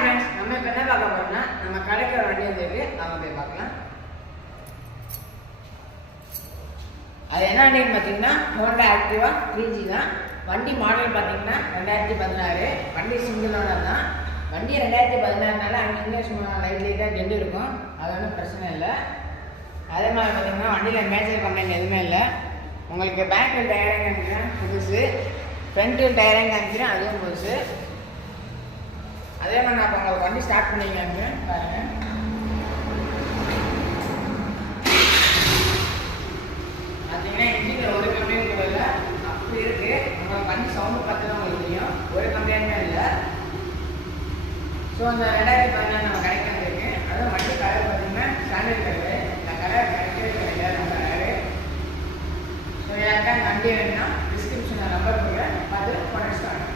Friends, நம்ம இப்போ என்ன பார்க்க போறோம்னா நம்ம கடைக்கு ஒரு வண்டி வந்துருக்கு. நம்ம போய் பார்க்கலாம். அது என்ன வண்டின்னு பார்த்தீங்கன்னா ஹோண்டா ஆக்டிவா 3G தான். வண்டி மாடல் பார்த்தீங்கன்னா 2016. வண்டி சிங்கிள் ஓனர் தான். வண்டி 2016னால அங்கே சும்மா லைட்டாக டெண்டு இருக்கும். அது ஒன்றும் பிரச்சனை இல்லை. அதே மாதிரி பார்த்தீங்கன்னா வண்டியில் மேஜர் கம்ப்ளைண்ட் எதுவுமே இல்லை. உங்களுக்கு பேக்கு டயரிங் காமிக்கிறேன் புதுசு, ஃப்ரண்ட்டு டயரிங் காமிக்கிறேன் அதுவும் புதுசு. அதே மாதிரி நான் இப்போ உங்களுக்கு வண்டி ஸ்டார்ட் பண்ணி காமிக்கிறேன் பாருங்கள். பார்த்தீங்கன்னா இன்ஜினில் ஒரு கம்ப்ளைண்ட் கூட இல்லை, அப்படி இருக்குது. உங்களுக்கு வண்டி சவுண்டு பார்த்து தான் உங்களுக்கு தெரியும், ஒரு கம்ப்ளைண்ட்டுமே இல்லை. ஸோ அந்த 2016 நம்ம கடைக்கு வந்துருக்கு. அதுவும் வண்டி கலர் பார்த்தீங்கன்னா ஸ்டாண்டர்ட் கலர். இந்த கலர் கிடைக்கவே கிடையாது நம்ம கலரு. ஸோ யாருக்கா அந்த வண்டி வேணும்னா டிஸ்கிரிப்ஷனில் நம்பர் கொடுக்குறேன், பார்த்து பண்ண ஸ்டார்ட்.